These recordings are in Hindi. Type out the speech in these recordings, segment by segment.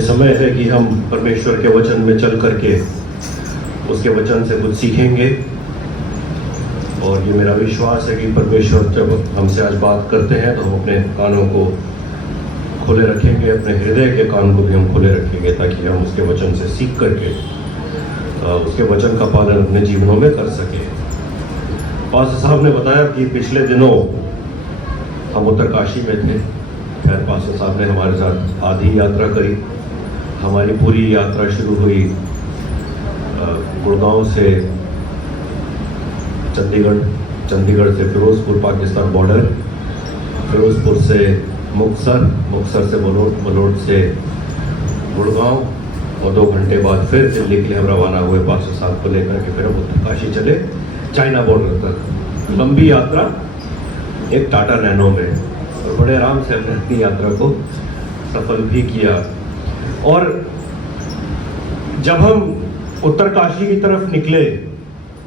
ये समय है कि हम परमेश्वर के वचन में चल करके उसके वचन से कुछ सीखेंगे। और ये मेरा विश्वास है कि परमेश्वर जब हमसे आज बात करते हैं तो हम अपने कानों को खुले रखेंगे, अपने हृदय के कान को भी हम खुले रखेंगे, ताकि हम उसके वचन से सीख करके उसके वचन का पालन अपने जीवनों में कर सकें। पास्टर साहब ने बताया कि पिछले दिनों हम उत्तरकाशी में थे। खैर पास्टर साहब ने हमारे साथ आधी यात्रा करी। हमारी पूरी यात्रा शुरू हुई गुड़गांव से चंडीगढ़ से फिरोजपुर पाकिस्तान बॉर्डर, फिरोजपुर से मुक्तसर से बलोट से गुड़गांव, और 2 घंटे बाद फिर दिल्ली के लिए हम रवाना हुए पास्टर साहब को लेकर के। फिर हम उत्तरकाशी चले चाइना बॉर्डर तक। लंबी यात्रा एक टाटा नैनो में, और बड़े आराम से हमने अपनी यात्रा को सफल भी किया। और जब हम उत्तरकाशी की तरफ निकले,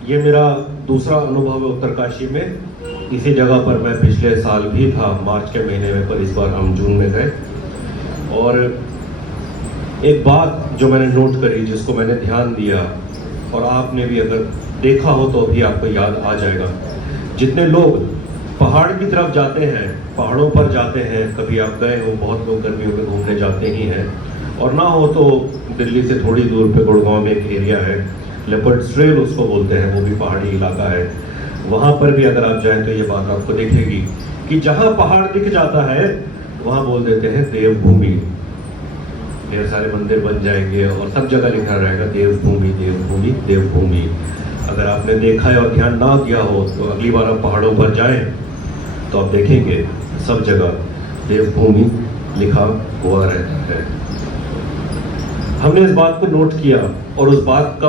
ये मेरा दूसरा अनुभव है उत्तरकाशी में। इसी जगह पर मैं पिछले साल भी था, मार्च के महीने में, पर इस बार हम जून में गए। और एक बात जो मैंने नोट करी, जिसको मैंने ध्यान दिया, और आपने भी अगर देखा हो तो अभी आपको याद आ जाएगा। जितने लोग पहाड़ की तरफ जाते हैं, पहाड़ों पर जाते हैं, कभी आप गए हो, बहुत लोग गर्मियों में घूमने जाते ही हैं, और ना हो तो दिल्ली से थोड़ी दूर पे गुड़गांव में एक एरिया है, लेपर्ड्स ट्रेल उसको बोलते हैं, वो भी पहाड़ी इलाका है। वहाँ पर भी अगर आप जाएं तो ये बात आपको दिखेगी कि जहाँ पहाड़ दिख जाता है वहाँ बोल देते हैं देवभूमि। ढेर सारे मंदिर बन जाएंगे और सब जगह लिखा रहेगा देवभूमि देवभूमि देवभूमि। अगर आपने देखा है और ध्यान ना दिया हो तो अगली बार आप पहाड़ों पर जाएं तो आप देखेंगे सब जगह देवभूमि लिखा हुआ रहता है। हमने इस बात को नोट किया और उस बात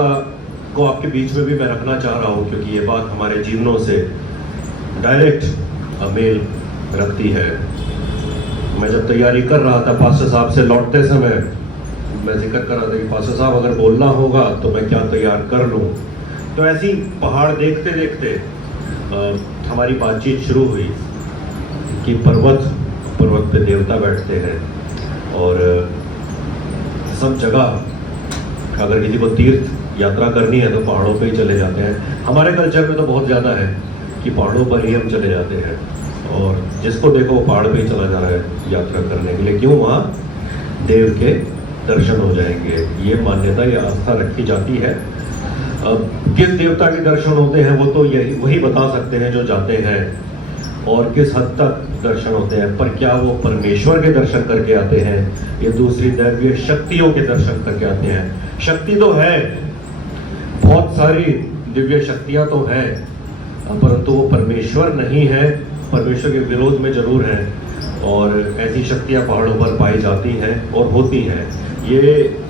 को आपके बीच में भी मैं रखना चाह रहा हूँ, क्योंकि ये बात हमारे जीवनों से डायरेक्ट मेल रखती है। मैं जब तैयारी कर रहा था पास्टर साहब से लौटते समय, मैं जिक्र कर रहा था कि पास्टर साहब अगर बोलना होगा तो मैं क्या तैयार कर लूँ। तो ऐसी पहाड़ देखते देखते हमारी बातचीत शुरू हुई कि पर्वत पे देवता बैठते हैं, और सब जगह अगर किसी को तीर्थ यात्रा करनी है तो पहाड़ों पे ही चले जाते हैं। हमारे कल्चर में तो बहुत ज़्यादा है कि पहाड़ों पर ही हम चले जाते हैं, और जिसको देखो वो पहाड़ पे ही चला जा रहा है यात्रा करने के लिए। क्यों? वहाँ देव के दर्शन हो जाएंगे, ये मान्यता, ये आस्था रखी जाती है। अब किस देवता के दर्शन होते हैं वो तो यही वही बता सकते हैं जो जाते हैं, और किस हद तक दर्शन होते हैं, पर क्या वो परमेश्वर के दर्शन करके आते हैं, ये दूसरी दैवीय शक्तियों के दर्शन करके आते हैं। शक्ति तो है, बहुत सारी दिव्य शक्तियां तो हैं, परंतु वो परमेश्वर नहीं है, परमेश्वर के विरोध में जरूर है। और ऐसी शक्तियां पहाड़ों पर पाई जाती हैं और होती हैं, ये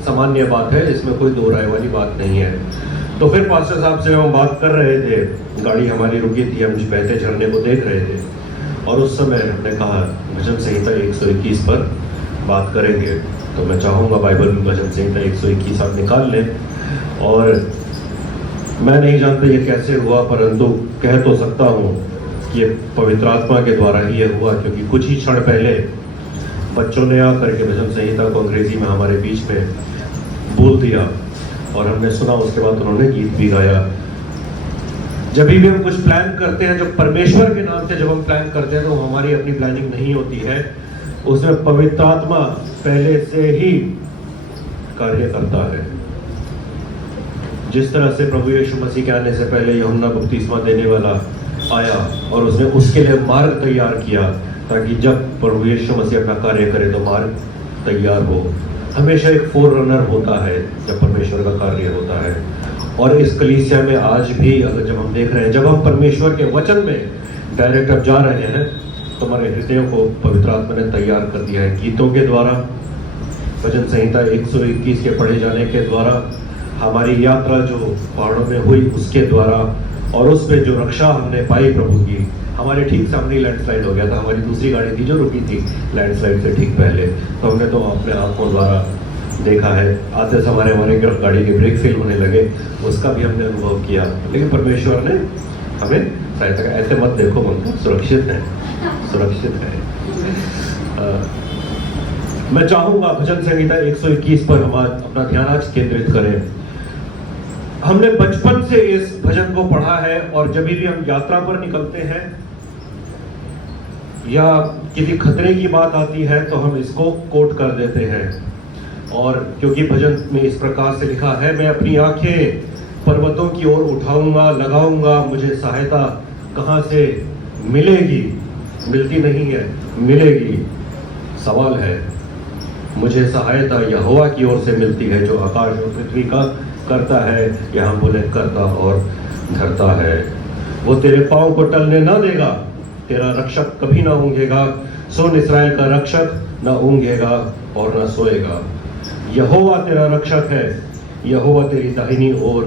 सामान्य बात है, इसमें कोई दो राय वाली बात नहीं है। तो फिर पास्टर साहब से हम बात कर रहे थे, गाड़ी हमारी रुकी थी, हम बहते झरने को देख रहे थे, और उस समय हमने कहा भजन संहिता 121 पर बात करेंगे। तो मैं चाहूँगा बाइबल में भजन संहिता 121 आप निकाल लें। और मैं नहीं जानता ये कैसे हुआ, परंतु कह तो सकता हूँ कि ये पवित्र आत्मा के द्वारा ही ये हुआ, क्योंकि कुछ ही क्षण पहले बच्चों ने आकर के भजन संहिता को अंग्रेजी में हमारे बीच में बोल दिया, और हमने सुना, उसके बाद उन्होंने गीत भी गाया। जब भी हम कुछ प्लान करते हैं, जब परमेश्वर के नाम से जब हम प्लान करते हैं, तो हमारी अपनी प्लानिंग नहीं होती है, उसमें पवित्र आत्मा पहले से ही कार्य करता है। जिस तरह से प्रभु यीशु मसीह के आने से पहले यूहन्ना बपतिस्मा देने वाला आया और उसने उसके लिए मार्ग तैयार किया, ताकि जब प्रभु यीशु मसीह अपना कार्य करे तो मार्ग तैयार हो। हमेशा एक फोररनर होता है जब परमेश्वर का कार्य होता है। और इस कलीसिया में आज भी अगर जब हम देख रहे हैं, जब हम परमेश्वर के वचन में डायरेक्ट अब जा रहे हैं, तो हमारे हृदयों को पवित्र आत्मा ने तैयार कर दिया है, गीतों के द्वारा, भजन संहिता 121 के पढ़े जाने के द्वारा, हमारी यात्रा जो पहाड़ों में हुई उसके द्वारा, और उसमें जो रक्षा हमने पाई प्रभु की। हमारे ठीक सामने लैंडस्लाइड हो गया था, हमारी दूसरी गाड़ी थी जो रुकी थी लैंडस्लाइड से ठीक पहले, तो हमने तो अपने आंखों द्वारा देखा है। आते समय हमारे गाड़ी के ब्रेक फेल होने लगे, उसका भी हमने अनुभव किया, लेकिन परमेश्वर ने हमें सहायता का। ऐसे मत देखो, मन सुरक्षित है, सुरक्षित है। मैं चाहूंगा भजन संहिता 121 पर हम आज अपना ध्यान आज केंद्रित करें। हमने बचपन से इस भजन को पढ़ा है और जब भी हम यात्रा पर निकलते हैं या किसी खतरे की बात आती है तो हम इसको कोट कर देते हैं। और क्योंकि भजन में इस प्रकार से लिखा है, मैं अपनी आंखें पर्वतों की ओर उठाऊंगा, लगाऊंगा, मुझे सहायता कहां से मिलेगी। मिलती नहीं है, मिलेगी। सवाल है, मुझे सहायता यहोवा की ओर से मिलती है जो आकाश और पृथ्वी का करता है, या हम बोले करता और धरता है। वो तेरे पांव को टलने ना देगा, तेरा रक्षक कभी ना ऊँघेगा। सुन, इस्राएल का रक्षक ना ऊँघेगा और ना सोएगा। यहोवा तेरा रक्षक है, यहोवा तेरी दाहिनी ओर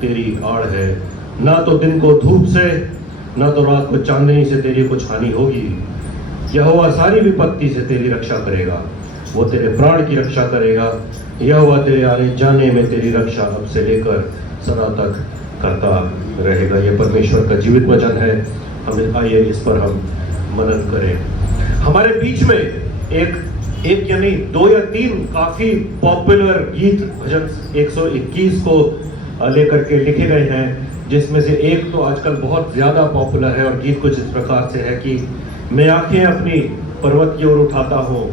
तेरी आड़ है। ना तो दिन को धूप से, ना तो रात को चांदनी से तेरी कुछ हानि होगी। यहोवा सारी विपत्ति से तेरी रक्षा करेगा, वो तेरे प्राण की रक्षा करेगा। यहोवा तेरे आने जाने में तेरी रक्षा अब से लेकर सदा तक करता रहेगा। ये परमेश्वर का जीवित वचन है। हम आइए इस पर हम मनन करें। हमारे बीच में एक यानी 2 या 3 काफी पॉपुलर गीत भजन 121 को लेकर के लिखे गए हैं, जिसमें से एक तो आजकल बहुत ज्यादा पॉपुलर है और गीत कुछ इस प्रकार से है कि मैं आंखें अपनी पर्वत की ओर उठाता हूँ,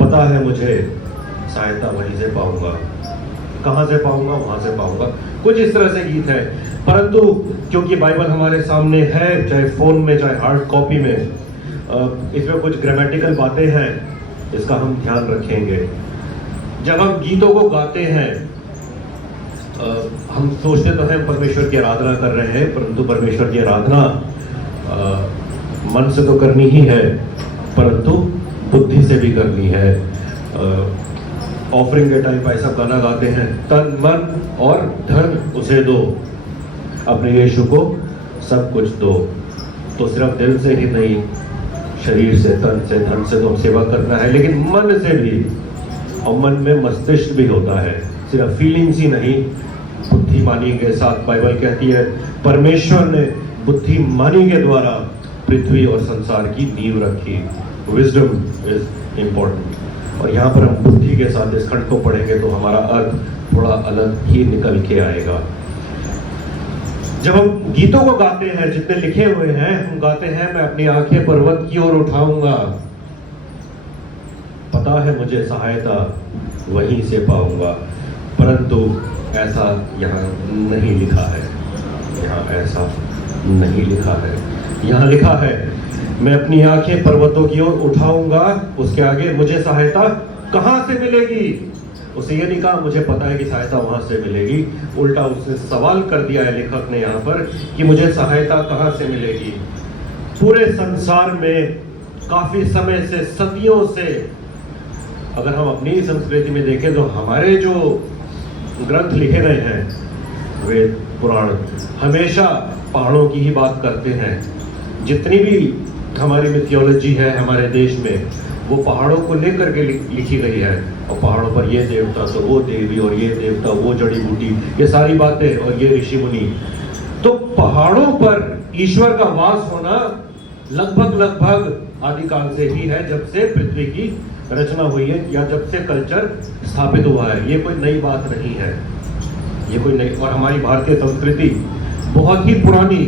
पता है मुझे सहायता वहीं से पाऊंगा। कहाँ से पाऊंगा? वहां से पाऊंगा। कुछ इस तरह से गीत है। परंतु क्योंकि बाइबल हमारे सामने है, चाहे फोन में चाहे हार्ड कॉपी में, इसमें कुछ ग्रामेटिकल बातें हैं, इसका हम ध्यान रखेंगे। जब हम गीतों को गाते हैं, हम सोचते तो हैं परमेश्वर की आराधना कर रहे हैं, परंतु परमेश्वर की आराधना मन से तो करनी ही है, परंतु बुद्धि से भी करनी है। ऑफरिंग के टाइम ऐसा गाना गाते हैं, तन मन और धन उसे दो, अपने यीशु को सब कुछ दो। तो सिर्फ दिल से ही नहीं, शरीर से, तन से, धन से तो सेवा करना है, लेकिन मन से भी। और मन में मस्तिष्क भी होता है, सिर्फ फीलिंग्स ही नहीं, बुद्धिमानी के साथ। बाइबल कहती है परमेश्वर ने बुद्धिमानी के द्वारा पृथ्वी और संसार की नींव रखी। Wisdom is important. और यहाँ पर हम बुद्धि के साथ इस खंड को पढ़ेंगे तो हमारा अर्थ थोड़ा अलग ही निकल के आएगा। जब हम गीतों को गाते हैं, जितने लिखे हुए हैं, हम गाते हैं मैं अपनी आंखें पर्वत की ओर उठाऊंगा, पता है मुझे सहायता वहीं से पाऊंगा। परंतु ऐसा यहाँ नहीं लिखा है। यहाँ ऐसा नहीं लिखा है। यहाँ लिखा है मैं अपनी आंखें पर्वतों की ओर उठाऊंगा, उसके आगे मुझे सहायता कहां से मिलेगी। उसे ये नहीं कहा मुझे पता है कि सहायता वहां से मिलेगी, उल्टा उसने सवाल कर दिया है लेखक ने यहाँ पर कि मुझे सहायता कहां से मिलेगी। पूरे संसार में काफी समय से, सदियों से, अगर हम अपनी संस्कृति में देखें तो हमारे जो ग्रंथ लिखे गए हैं, वेद पुराण, हमेशा पहाड़ों की ही बात करते हैं। जितनी भी हमारी मिथियोलॉजी है हमारे देश में, वो पहाड़ों को लेकर के लिखी गई है। और पहाड़ों पर ये देवता तो वो देवी, और ये देवता वो जड़ी बूटी, ये सारी बातें, और ये ऋषि मुनि। तो पहाड़ों पर ईश्वर का वास होना लगभग आदिकाल से ही है, जब से पृथ्वी की रचना हुई है या जब से कल्चर स्थापित हुआ है। ये कोई नई बात नहीं है, ये कोई नई। और हमारी भारतीय संस्कृति बहुत ही पुरानी,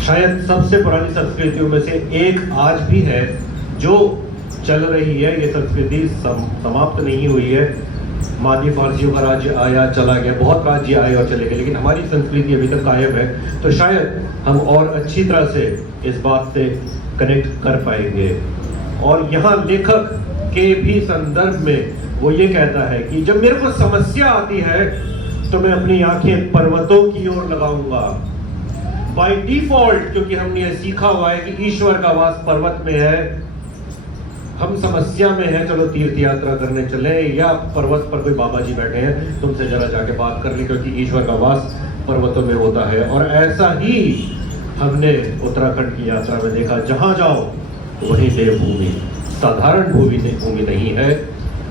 शायद सबसे पुरानी संस्कृतियों में से एक आज भी है जो चल रही है। ये संस्कृति समाप्त नहीं हुई है। मादी फारसियों का राज्य आया चला गया, बहुत राज्य आए और चले गए, लेकिन हमारी संस्कृति अभी तक कायम है। तो शायद हम और अच्छी तरह से इस बात से कनेक्ट कर पाएंगे। और यहाँ लेखक के भी संदर्भ में वो ये कहता है कि जब मेरे को समस्या आती है तो मैं अपनी आंखें पर्वतों की ओर लगाऊंगा। बाय डिफॉल्ट, क्योंकि हमने ये सीखा हुआ है कि ईश्वर का वास पर्वत में है, हम समस्या में हैं, चलो तीर्थ यात्रा करने चले, या पर्वत पर कोई बाबा जी बैठे हैं, तुमसे जरा जाके बात कर ली, क्योंकि ईश्वर का वास पर्वतों में होता है। और ऐसा ही हमने उत्तराखंड की यात्रा में देखा, जहां जाओ वही देवभूमि, साधारण भूमि नहीं है,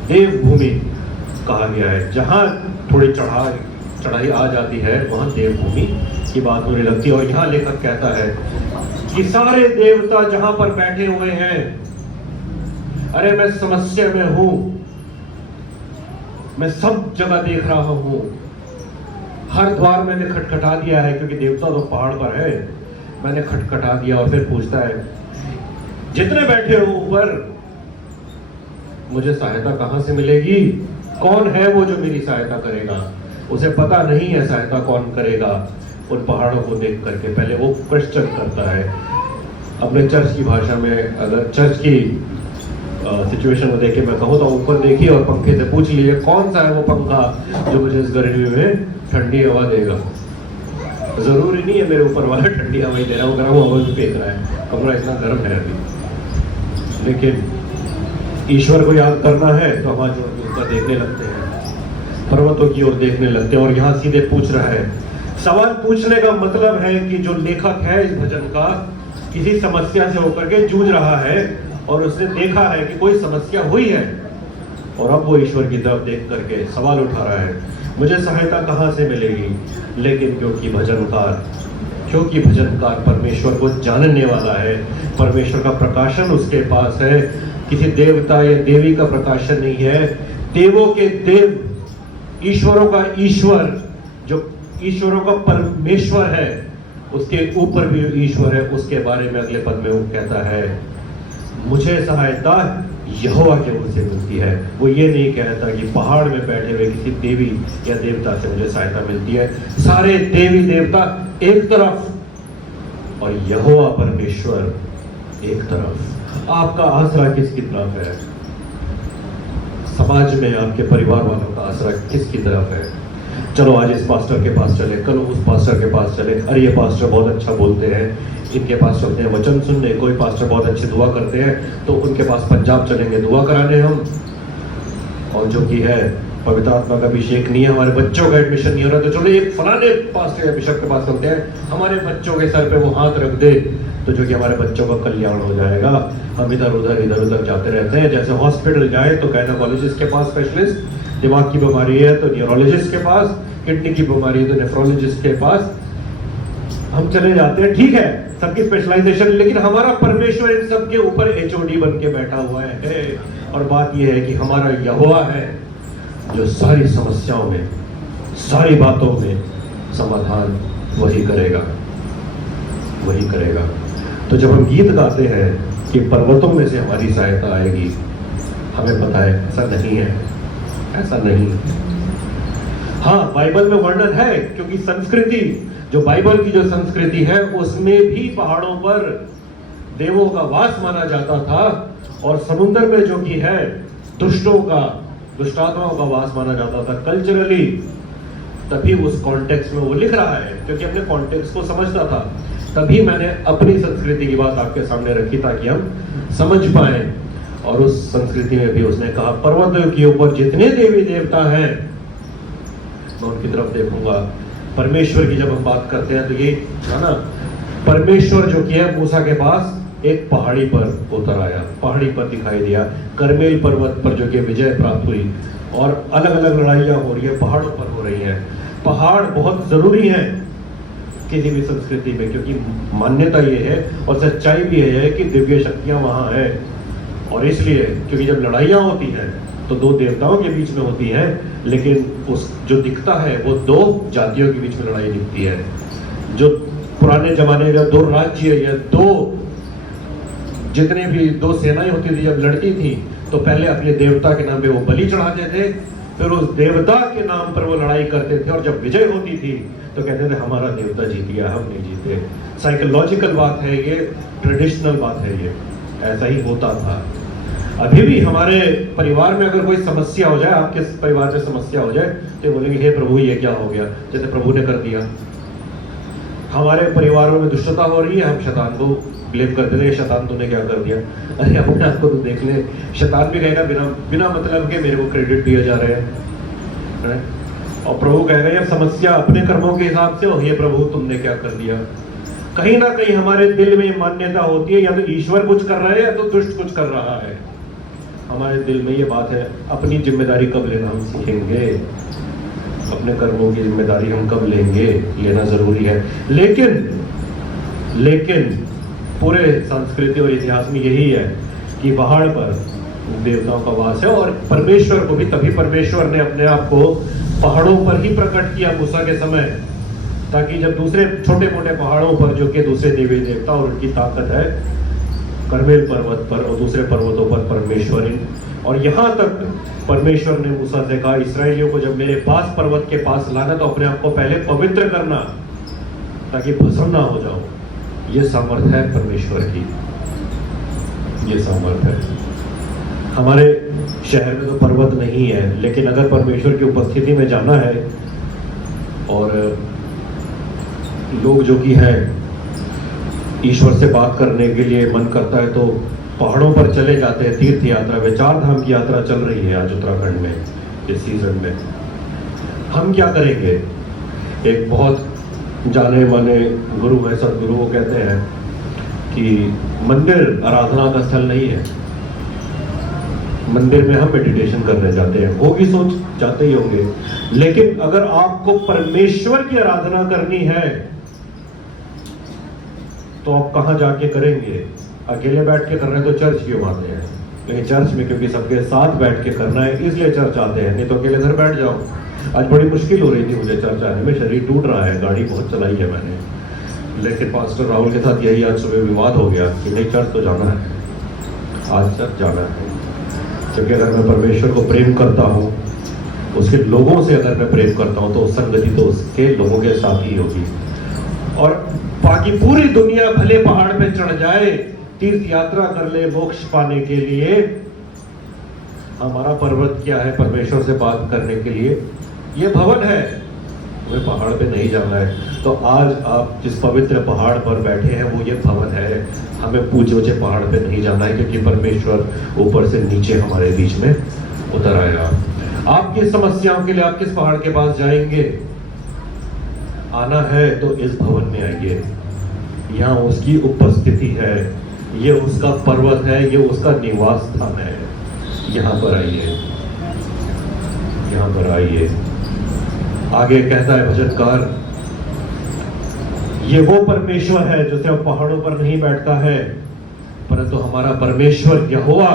देवभूमि कहा गया है। जहां थोड़ी चढ़ाई आ जाती है वहां देवभूमि की बात होने लगती है। और यहाँ लेखक कहता है कि सारे देवता जहां पर बैठे हुए हैं, अरे मैं समस्या में हूं, मैं सब जगह देख रहा हूं, हर द्वार मैंने खटखटा दिया है, क्योंकि देवता तो पहाड़ पर है। मैंने खटखटा दिया और फिर पूछता है, जितने बैठे हो ऊपर, मुझे सहायता कहां से मिलेगी? कौन है वो जो मेरी सहायता करेगा? उसे पता नहीं है सहायता कौन करेगा। उन पहाड़ों को देख करके पहले वो क्वेश्चन करता है। अपने चर्च की भाषा में, अगर चर्च की सिचुएशन को देखे मैं कहूँ तो ऊपर देखिए और पंखे से पूछ लीजिए कौन सा है वो पंखा जो मुझे इस गर्मी में ठंडी हवा देगा। जरूरी नहीं है मेरे ऊपर वाला ठंडी हवा ही दे रहा है, वो हवा भी फेंक रहा है, कमरा इतना गर्म है अभी। लेकिन ईश्वर को याद करना है तो हम आज ऊपर देखने लगते हैं, पर्वतों की ओर देखने लगते हैं। और यहाँ सीधे पूछ रहा है, सवाल पूछने का मतलब है कि जो लेखक है इस भजन का किसी समस्या से होकर के जूझ रहा है और उसने देखा है कि कोई समस्या हुई है, और अब वो ईश्वर की तरफ देख करके सवाल उठा रहा है, मुझे सहायता कहाँ से मिलेगी? लेकिन क्योंकि भजनकार परमेश्वर को जानने वाला है, परमेश्वर का प्रकाशन उसके पास है, किसी देवता या देवी का प्रकाशन नहीं है। देवों के देव, ईश्वरों का ईश्वर, जो ईश्वरों का परमेश्वर है, उसके ऊपर भी ईश्वर है। उसके बारे में अगले पद में वो कहता है, मुझे सहायता यहोवा के ओर से मिलती है। वो ये नहीं कहता कि पहाड़ में बैठे हुए किसी देवी या देवता से मुझे सहायता मिलती है। सारे देवी देवता एक तरफ और यहोवा परमेश्वर एक तरफ। आपका आसरा किसकी तरफ है? समाज में आपके परिवार वालों का आसरा किसकी तरफ है? चलो आज इस पास्टर के पास चले, कल उस पास्टर के पास चले, अरे ये पास्टर बहुत अच्छा बोलते हैं, इनके पास चलते हैं वचन सुनने। कोई पास्टर बहुत अच्छी दुआ करते हैं तो उनके पास पंजाब चलेंगे दुआ कराने हम। और जो कि है पवित्र आत्मा का अभिषेक नहीं है, हमारे बच्चों का एडमिशन नहीं हो रहा, तो चलो एक फलाने पास्टर या बिशप के पास चलते हैं, हमारे बच्चों के सर पे वो हाथ रख दे तो जो कि हमारे बच्चों का कल्याण हो जाएगा। हम इधर उधर जाते रहते हैं। जैसे हॉस्पिटल जाए तो गायनोकोलॉजिस्ट के पास स्पेशलिस्ट, दिमाग की बीमारी है तो न्यूरोलॉजिस्ट के पास, किडनी की बीमारी है तो नेफ्रोलॉजिस्ट के पास हम चले जाते हैं। ठीक है, सबकी स्पेशलाइजेशन, लेकिन हमारा परमेश्वर इन सब के ऊपर एचओडी बन के बैठा हुआ है। और बात यह है कि हमारा यहोवा है जो सारी समस्याओं में, सारी बातों में समाधान वही करेगा। तो जब हम गीत गाते हैं कि पर्वतों में से हमारी सहायता आएगी, हमें पता है ऐसा नहीं है, ऐसा नहीं। हाँ, बाइबल में वर्णन है, क्योंकि संस्कृति, जो बाइबल की जो संस्कृति है उसमें भी पहाड़ों पर देवों का वास माना जाता था, और समुद्र में जो कि है दुष्टात्माओं का वास माना जाता था कल्चरली। तभी उस कॉन्टेक्स्ट में वो लिख रहा है, क्योंकि अपने कॉन्टेक्स्ट को समझता था। तभी मैंने अपनी संस्कृति की बात आपके सामने रखी ताकि हम समझ पाए। और उस संस्कृति में भी उसने कहा, पर्वतों के ऊपर जितने देवी देवता हैं मैं उनकी तरफ देखूंगा। परमेश्वर की जब हम बात करते हैं तो ये है ना, परमेश्वर जो कि है मूसा के पास एक पहाड़ी पर उतर आया, पहाड़ी पर दिखाई दिया, करमेल पर्वत पर जो कि विजय प्राप्त हुई। और अलग अलग लड़ाइयाँ हो रही है, पहाड़ों पर हो रही हैं। पहाड़ बहुत जरूरी है किसी भी संस्कृति में, क्योंकि मान्यता ये है और सच्चाई भी है कि दिव्य शक्तियाँ वहाँ है। और इसलिए क्योंकि जब लड़ाइयाँ होती हैं तो दो देवताओं के बीच में होती हैं, लेकिन उस जो दिखता है वो दो जातियों के बीच में लड़ाई दिखती है। जो पुराने जमाने में दो राज्य या जितने भी दो सेनाएं होती थी, जब लड़ती थी तो पहले अपने देवता के नाम पे वो बलि चढ़ाते थे, फिर उस देवता के नाम पर वो लड़ाई करते थे, और जब विजय होती थी तो कहते थे हमारा देवता जीत गया, हम नहीं जीते। साइकोलॉजिकल बात है ये, ट्रेडिशनल बात है ये, ऐसा ही होता था। अभी भी हमारे परिवार में अगर कोई समस्या हो जाए, आपके परिवार में समस्या हो जाए, तो बोलेंगे हे प्रभु ये क्या हो गया, जैसे प्रभु ने कर दिया। हमारे परिवारों में दुष्टता हो रही है, हम शैतान को ब्लेम कर देते हैं, शैतान तूने क्या कर दिया। अरे अपने आप को तो देख ले, शैतान भी कहेगा बिना मतलब के मेरे को क्रेडिट दिए जा रहे हैं। और प्रभु कहेगा यार समस्या अपने कर्मों के हिसाब से हो, ये प्रभु तुमने क्या कर दिया। कहीं ना कहीं हमारे दिल में मान्यता होती है, या तो ईश्वर कुछ कर रहा है या तो दुष्ट कुछ कर रहा है। हमारे दिल में ये बात है। अपनी जिम्मेदारी कब लेना हम सीखेंगे, अपने कर्मों की जिम्मेदारी हम कब लेंगे, लेना जरूरी है। लेकिन पूरे संस्कृति और इतिहास में यही है कि पहाड़ पर देवताओं का वास है। और परमेश्वर को भी तभी परमेश्वर ने अपने आप को पहाड़ों पर ही प्रकट किया मूसा के समय, ताकि जब दूसरे छोटे मोटे पहाड़ों पर जो कि दूसरे देवी देवता और उनकी ताकत है, करमेल पर्वत पर और दूसरे पर्वतों पर परमेश्वर और यहाँ तक परमेश्वर ने मूसा से कहा, इस्राएलियों को जब मेरे पास पर्वत के पास लाना तो अपने आप को पहले पवित्र करना, ताकि भस्म ना हो जाओ। ये सामर्थ्य है परमेश्वर की, ये सामर्थ्य है। हमारे शहर में तो पर्वत नहीं है, लेकिन अगर परमेश्वर की उपस्थिति में जाना है और लोग जो कि है ईश्वर से बात करने के लिए मन करता है तो पहाड़ों पर चले जाते हैं तीर्थ यात्रा में। 4 धाम की यात्रा चल रही है आज उत्तराखंड में इस सीजन में। हम क्या करेंगे? एक बहुत जाने माने गुरु है, सदगुरु, वो कहते हैं कि मंदिर आराधना का स्थल नहीं है, मंदिर में हम मेडिटेशन करने जाते हैं। वो भी सोच जाते ही होंगे, लेकिन अगर आपको परमेश्वर की आराधना करनी है तो आप कहां जाके करेंगे? अकेले बैठ के कर रहे हैं तो चर्च क्यों आते हैं? लेकिन चर्च में क्योंकि सबके साथ बैठ के करना है इसलिए चर्च आते हैं, नहीं तो अकेले घर बैठ जाओ। आज बड़ी मुश्किल हो रही थी मुझे चर्च आने में, शरीर टूट रहा है, गाड़ी बहुत चलाई है मैंने, लेकिन पास्टर राहुल के साथ यही आज सुबह विवाद हो गया कि नहीं चर्च तो जाना है, आज चर्च जाना है। क्योंकि अगर मैं परमेश्वर को प्रेम करता हूँ, उसके लोगों से अगर मैं प्रेम करता हूँ तो संगति तो उसके लोगों के साथ ही होगी। और बाकी पूरी दुनिया भले पहाड़ पे चढ़ जाए, तीर्थ यात्रा कर ले मोक्ष पाने के लिए, हमारा पर्वत क्या है? परमेश्वर से बात करने के लिए ये भवन है, हमें पहाड़ पे नहीं जाना है। तो आज आप जिस पवित्र पहाड़ पर बैठे हैं वो ये भवन है, हमें पूज्य ऊंचे पहाड़ पे नहीं जाना है, क्योंकि परमेश्वर ऊपर से नीचे हमारे बीच में उतर आएगा। आपकी समस्याओं के लिए आप किस पहाड़ के पास जाएंगे? आना है तो इस भवन में आइए, यहाँ उसकी उपस्थिति है, ये उसका पर्वत है, ये उसका निवास स्थान है। यहाँ पर आइए, यहाँ पर आइए। आगे कहता है भजनकार, ये वो परमेश्वर है जो सिर्फ पहाड़ों पर नहीं बैठता है, परंतु हमारा परमेश्वर यहोवा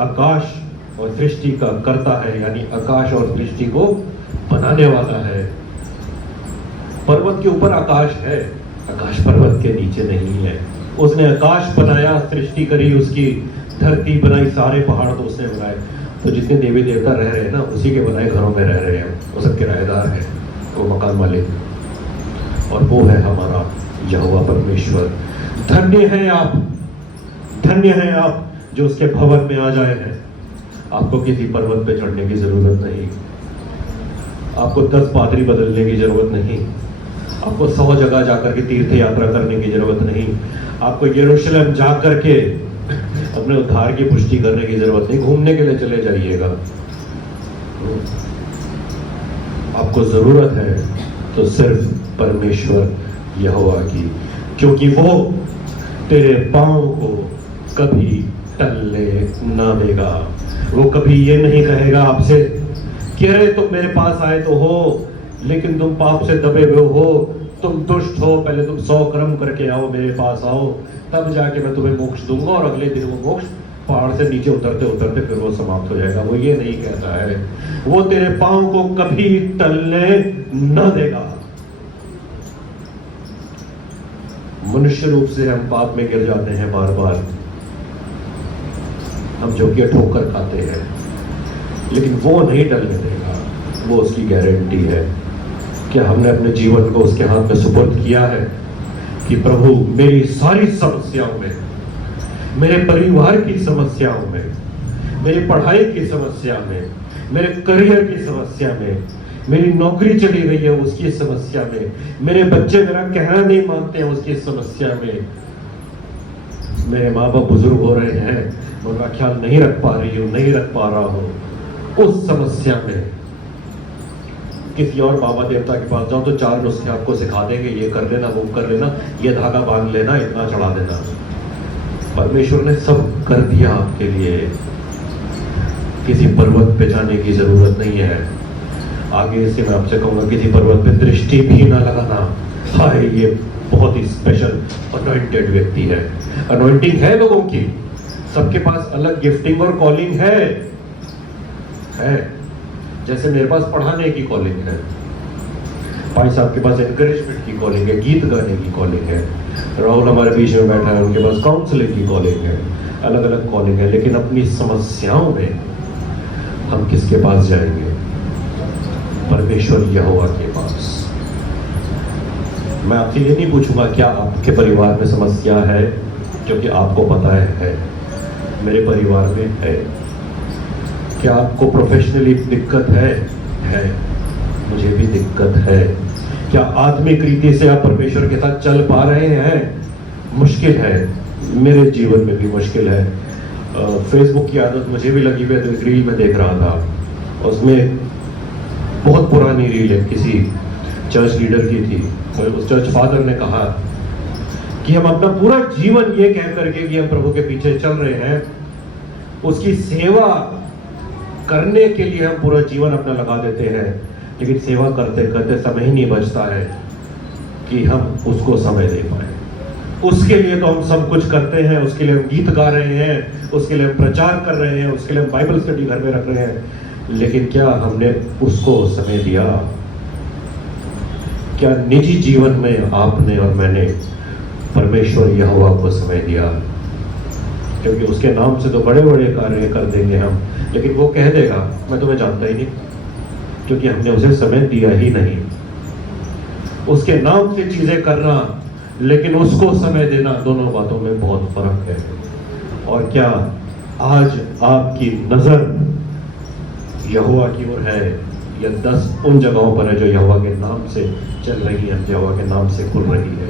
आकाश और सृष्टि का करता है, यानी आकाश और सृष्टि को बनाने वाला है। पर्वत के ऊपर आकाश है, आकाश पर्वत के नीचे नहीं है। उसने आकाश बनाया, सृष्टि करी, उसकी धरती बनाई, सारे पहाड़ तो उसने बनाए। तो जितने देवी देवता रह रहे हैं ना, उसी के बनाए घरों में रह रहे हैं, वो सब किराएदार है, वो मकान मालिक, और वो है हमारा यहोवा परमेश्वर। धन्य है आप, धन्य है आप जो उसके भवन में आ जाए हैं। आपको किसी पर्वत पे चढ़ने की जरूरत नहीं, आपको 10 पादरी बदलने की जरूरत नहीं, आपको 100 जगह जाकर के तीर्थ यात्रा करने की जरूरत नहीं, आपको यरूशलेम जाकर के अपने उद्धार की पुष्टि करने की जरूरत नहीं। घूमने के लिए चले जाइएगा, आपको जरूरत है तो सिर्फ परमेश्वर यहोवा की, क्योंकि वो तेरे पांव को कभी टलने ना देगा। वो कभी ये नहीं कहेगा आपसे कि अरे तुम मेरे पास आए तो हो, लेकिन तुम पाप से दबे हुए हो, तुम दुष्ट हो, पहले तुम 100 कर्म करके आओ, मेरे पास आओ, तब जाके मैं तुम्हें मोक्ष दूंगा। और अगले दिन वो मोक्ष पहाड़ से नीचे उतरते उतरते फिर वो समाप्त हो जाएगा। वो ये नहीं कहता है, वो तेरे पांव को कभी टलने न देगा। मनुष्य रूप से हम पाप में गिर जाते हैं बार बार, हम जो कि ठोकर खाते हैं, लेकिन वो नहीं टलने देगा। वो उसकी गारंटी है। क्या हमने अपने जीवन को उसके हाथ में सुपुर्द किया है कि प्रभु मेरी सारी समस्याओं में, मेरे परिवार की समस्याओं में, मेरी पढ़ाई की समस्या में, मेरे करियर की समस्या में, मेरी नौकरी चली गई है उसकी समस्या में, मेरे बच्चे मेरा कहना नहीं मानते हैं उसकी समस्या में, मेरे माँ बाप बुजुर्ग हो रहे हैं, मैं उनका ख्याल नहीं रख पा रही हूँ, नहीं रख पा रहा हूँ, उस समस्या में किसी और बाबा देवता के पास जाओ तो 4 नुस्खे आपको सिखा देंगे, ये कर लेना, वो कर लेना, ये धागा बांध लेना, इतना चढ़ा देना। परमेश्वर ने सब कर दिया आपके लिए, किसी पर्वत पे जाने की जरूरत नहीं है। आगे से मैं आपसे कहूंगा, किसी पर्वत पे दृष्टि भी ना लगाना। हाय, ये बहुत ही स्पेशल अनॉइंटेड व्यक्ति है, अनॉइंटिंग है लोगों की, सबके पास अलग गिफ्टिंग और कॉलिंग है। जैसे मेरे पास पढ़ाने की कॉलिंग है, भाई साहब के पास एनकरेजमेंट की कॉलिंग है, गीत गाने की कॉलिंग है, राहुल हमारे बीच में बैठा है, उनके पास काउंसलिंग की कॉलिंग है, अलग अलग कॉलिंग है। लेकिन अपनी समस्याओं में हम किसके पास जाएंगे? परमेश्वर यहोवा के पास। मैं आपसे ये नहीं पूछूंगा क्या आपके परिवार में समस्या है, क्योंकि आपको पता है मेरे परिवार में है। क्या आपको प्रोफेशनली दिक्कत है, मुझे भी दिक्कत है। क्या आत्मिक रीति से आप परमेश्वर के साथ चल पा रहे हैं? मुश्किल है, मेरे जीवन में भी मुश्किल है। फेसबुक की आदत मुझे भी लगी हुई है, तो एक रील में देख रहा था, उसमें बहुत पुरानी रील है, किसी चर्च लीडर की थी। और उस चर्च फादर ने कहा कि हम अपना पूरा जीवन ये कह करके कि हम प्रभु के पीछे चल रहे हैं, उसकी सेवा करने के लिए हम पूरा जीवन अपना लगा देते हैं, लेकिन सेवा करते करते समय ही नहीं बचता है कि हम उसको समय दे पाए। उसके लिए तो हम सब कुछ करते हैं, उसके लिए हम गीत गा रहे हैं, उसके लिए हम प्रचार कर रहे हैं, उसके लिए हम बाइबल स्टडी घर में रख रहे हैं, लेकिन क्या हमने उसको समय दिया? क्या निजी जीवन में आपने और मैंने परमेश्वर यहोवा को समय दिया? क्योंकि उसके नाम से तो बड़े बड़े कार्य कर देंगे हम, लेकिन वो कह देगा मैं तुम्हें जानता ही नहीं, क्योंकि हमने उसे समय दिया ही नहीं। उसके नाम से चीजें करना लेकिन उसको समय देना, दोनों बातों में बहुत फर्क है। और क्या आज आपकी नजर यहोवा की ओर है, या 10 उन जगहों पर है जो यहोवा के नाम से चल रही है, यहोवा के नाम से खुल रही है?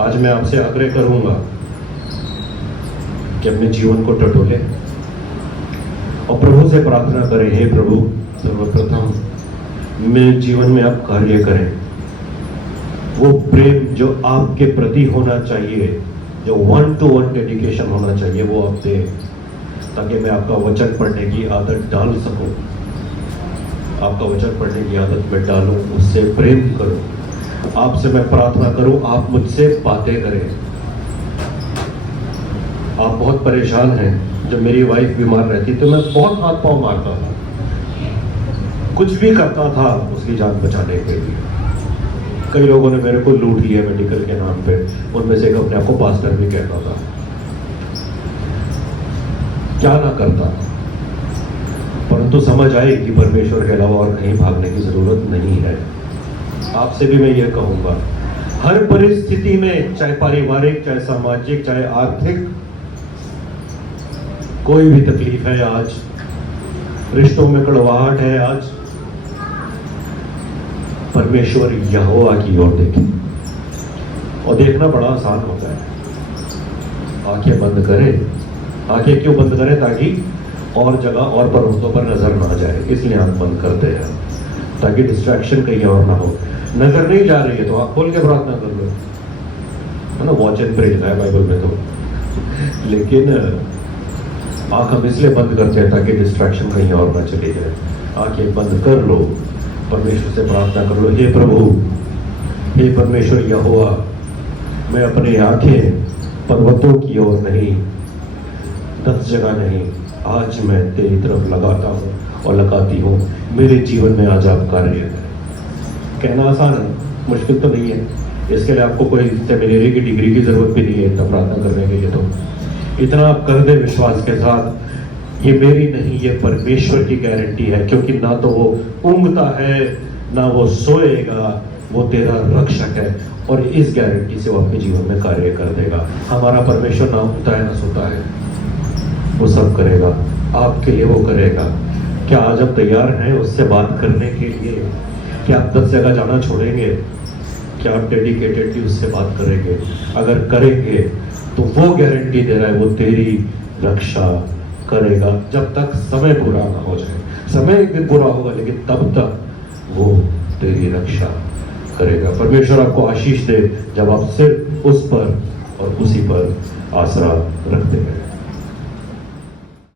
आज मैं आपसे आग्रह करूंगा कि अपने जीवन को टटोले और प्रभु से प्रार्थना करें, हे प्रभु सर्वप्रथम मेरे जीवन में आप कार्य करें। वो प्रेम जो आपके प्रति होना चाहिए, जो 1-to-1 डेडिकेशन होना चाहिए, वो आप दें, ताकि मैं आपका वचन पढ़ने की आदत डाल सकूं। आपका वचन पढ़ने की आदत में डालूं, उससे प्रेम करूं, आपसे मैं प्रार्थना करूं, आप मुझसे बातें करें। आप बहुत परेशान हैं। जब मेरी वाइफ बीमार रहती तो मैं बहुत हाथ पांव मारता था, कुछ भी करता था उसकी जान बचाने के लिए। कई लोगों ने मेरे को लूट लिया मेडिकल के नाम पे, उनमें से एक अपने आप को पास्टर भी कहता था। क्या ना करता, परंतु समझ आई कि परमेश्वर के अलावा और कहीं भागने की जरूरत नहीं है। आपसे भी मैं ये कहूंगा, हर परिस्थिति में, चाहे पारिवारिक, चाहे सामाजिक, चाहे आर्थिक, कोई भी तकलीफ है, आज रिश्तों में कड़वाहट है, आज परमेश्वर यहोवा की ओर देखें। और देखना बड़ा आसान होता है। आंखें बंद करें। आंखें क्यों बंद करें? ताकि और जगह और पर्वतों पर नजर ना जाए, इसलिए आंख बंद करते हैं, ताकि डिस्ट्रैक्शन कहीं और ना हो। नजर नहीं जा रही है तो आप खोल के प्रार्थना कर लो, है ना, वॉच एंड प्रे है बाइबल में तो। लेकिन आंख हम इसलिए बंद करते हैं ताकि डिस्ट्रैक्शन कहीं और ना चली जाए। आंखें बंद कर लो, परमेश्वर से प्रार्थना कर लो, हे प्रभु, हे परमेश्वर यहोवा, मैं अपनी आंखें पर्वतों की ओर नहीं, 10 जगह नहीं, आज मैं तेरी तरफ लगाता हूँ और लगाती हूँ। मेरे जीवन में आज आप कार्य करें। कहना आसान है, मुश्किल तो नहीं है। इसके लिए आपको कोई सेमिनरी की डिग्री की जरूरत भी नहीं है इतना प्रार्थना करने के लिए। तो इतना आप कर दे विश्वास के साथ, ये मेरी नहीं, ये परमेश्वर की गारंटी है, क्योंकि ना तो वो ऊँघता है ना वो सोएगा, वो तेरा रक्षक है, और इस गारंटी से वो आपके जीवन में कार्य कर देगा। हमारा परमेश्वर ना ऊँघता है ना सोता है, वो सब करेगा, आपके लिए वो करेगा। क्या आज आप तैयार हैं उससे बात करने के लिए? क्या आप 10 जगह जाना छोड़ेंगे? क्या आप डेडिकेटेडली उससे बात करेंगे? अगर करेंगे तो वो गारंटी दे रहा है, वो तेरी रक्षा करेगा जब तक समय पूरा ना हो जाए। समय एक दिन पूरा होगा, लेकिन तब तक वो तेरी रक्षा करेगा। परमेश्वर आपको आशीष दे जब आप सिर्फ उस पर और उसी पर आसरा रखते हैं।